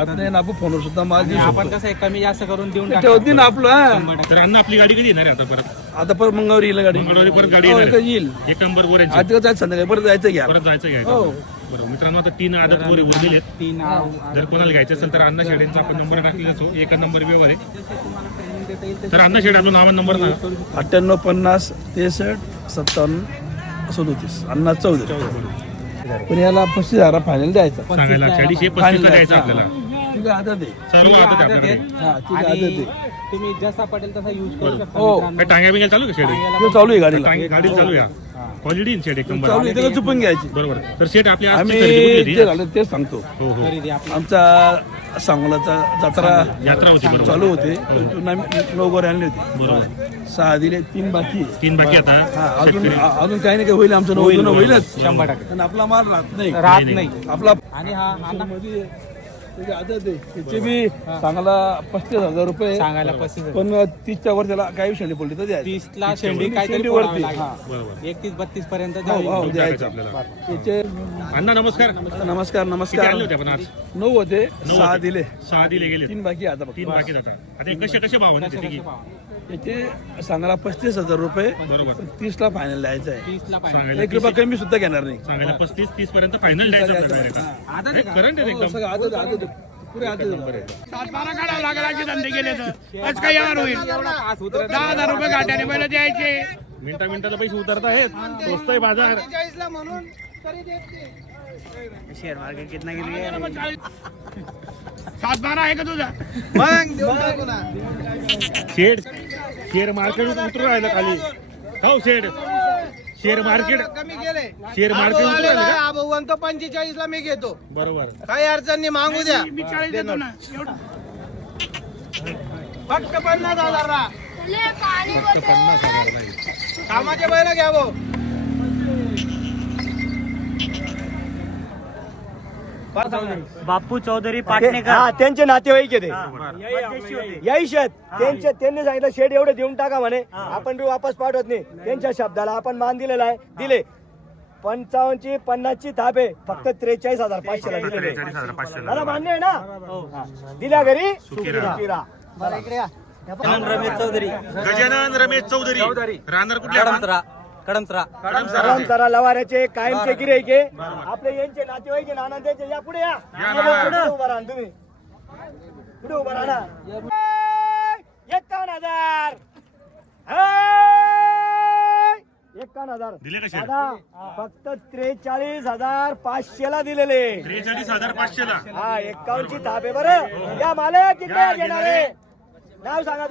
आता नाही ना आपण फोनवर सुद्धा माल देऊ आपण शकतो. कसं आहे कमी जास्त करून देऊन ते टाकतो ठेवत नाही ना आपलं हा. तर अण्णा आपली गाडी कधी येणार आहे आता परत? आता परत मंगळवारी येईल गाडी. मंगळवारी परत गाडी हो, येणार येईल. एक नंबर जायचं संध्याकाळी परत जायचं घ्या परत जायचं घ्यायचं हो. बरोबर. मित्रांनो आता तीन आदत गोरे उरलेले आहेत. तीन आव- जर कोणाला घ्यायचं असेल तर अण्णा शेडेंचा आपण नंबर टाकलेला असो एका नंबर व्यवहार आहे. तुम्हाला ट्रेनिंग देता येईल तसं तर अण्णा शेड आपलं नाव नंबर ना अठ्ठ्याण्णव पन्नास त्रेसष्ट सत्तावन्न सदोतीस अण्णा चौधरी पण याला पस्तीस हजार फायनल द्यायचा. सांगायला चाळीस हे पस्तीस द्यायचं. आपल्याला. ठीक आहे. आता दे सर्व आता आपल्याकडे. आहेत. हा ठीक आहे. आणि तुम्ही जसा पटेल तसा युज करू शकता हो. मित्रांनो. काय टांग्या बिंग्या चालू का शेड? टांग्याला तो चालू आहे गाडीला. टांगी गाडी चालू या क्वालिटी शेड एक नंबर चालू आहे त्याला चुपून घ्यायची. बरोबर. तर शेट आपली आम्ही? जे झालं तेच सांगतो. हो हो. खरेदी आपली. आमचा सांगोलाचा जत्रा यात्रा होती बरोबर. चालू होते. नऊ गोरे आणले होते. बरोबर. सहा दिले तीन बाकी आहे. तीन बाकी आता हा अजून अजून काही नाही काही होईल आमचं नऊ दोन होईलच. शंभर टक्के. पण आपला माल राहत नाही. राहत नाही, नाही. आपला आणि हा हा ना मध्ये त्याची बी सांगायला पस्तीस हजार रुपये. सांगायला पस्तीस हजार. पण तीसच्या वर त्याला काही शेंडी पडली तर द्यायची. शेंडी काहीतरी शेंडी फोडावी वरती. लागेल. हा. बरोबर. एकतीस बत्तीस पर्यंत हो. हो, द्यायचं. आपल्याला. त्याचे अण्णा नमस्कार. नमस्कार. किती नमस्कार. आणले होते आपण आज? नऊ होते सहा होते. दिले. सहा दिले गेले. तीन बाकी आता तीन बाकी आता आता हे कसे कसे भावाने कसे देते की कसे पाहा. त्याचे सांगायला पस्तीस हजार रुपये बरोबर. पण तीसला फायनल द्यायचं आहे. तीसला पाहिजे सांगायला एक रुपया कमी सुद्धा घेणार नाही. सांगायला पस्तीस तीस पर्यंत फायनल द्यायचं आपल्याला direct. आता करंट आहे हो, एकदम सगळं पुरे. सातबारा काढावं लागेल असे धंदे केले तर. आज काय होईल? दहा हजार रुपये गाड्याने पहिलं द्यायचे. मिनिटा मिनिटाला पैसे उतरत आहेत. स्वस्त आहे बाजार शेअर मार्केट कितना गेली सातबारा आहे का तुझा? शेड शेअर मार्केट उतरू राहिलं खाली. हो शेड. शेअर मार्केट कमी गेले शेअर मार्केट उतरू राहिलं का? भाऊ तो पंचेचाळीस ला मी घेतो. बरोबर. काही अडचण नाही मागू द्या. मी चाळीस देतो ना. एवढं. फक्त पन्नास हजार रा. फक्त पन्नास हजार नाही. कामाचे बैल घ्या भाऊ. बापू चौधरी पाटणेकर. हा त्यांचे नातेवाईक आहे ते. याही शेत. त्यांचे त्यांनी सांगितलं शेड एवढे देऊन टाका म्हणे. आपण बी वापस पाठवत नाही. त्यांच्या शब्दाला आपण मान दिलेला आहे. दिले. पंचावन्नची पन्नासची थाप आहे. फक्त त्रेचाळीस हजार पाचशेला दिलेले हजार पाचशे मला मान्य आहे ना? हा. दिल्या घरी. रमेश चौधरी. गजानन रमेश चौधरी. राहणार कुठल्या कडमसरा। कडमसरा. लवाऱ्याचे कायमचे गिराईके आपले यांचे नातेवाईक आहे, नाना त्यांचे या पुढे या. पुढे उभा राहा तुम्ही. पुढे उभा राहा हजार. हे! एकावन्न हजार. दिले दादा फक्त त्रेचाळीस हजार पाचशे ला दिलेले. त्रेचाळीस हजार पाचशे ला हा एकावन्नची थाप आहे बरं. या मालक किती या, घेणारे नाव सांगा